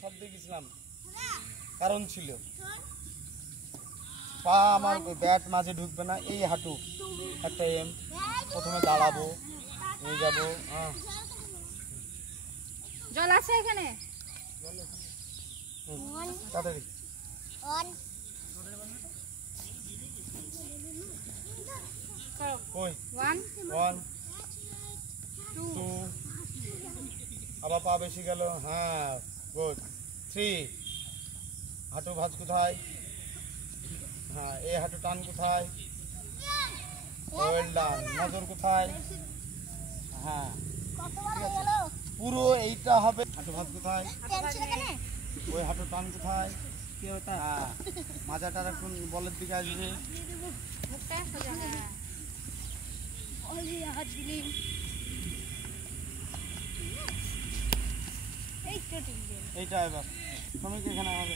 সব দিয়ে গেছিলাম, কারণ ছিল পা আমার ব্যাট মাঝে ঢুকবে না, এই হাঁটু একটা এম, প্রথমে দাঁড়াবো, নিয়ে যাবো। জল আছে এখানে? তাড়াতাড়ি কই 1 1 2 আবার পা বেশি গেল। হ্যাঁ গুড। 3 হাঁটু ভাঁজ কোথায়? হ্যাঁ এই হাঁটু টান কোথায়? Well done. নজর কোথায়? হ্যাঁ পুরো এইটা হবে। হাঁটু ভাঁজ কোথায়? ওই হাঁটু টান কোথায়? হ্যাঁ মাজাটার একটু বলের দিকে আসবে। এইটা এবার তুমি কি এখানে আমাকে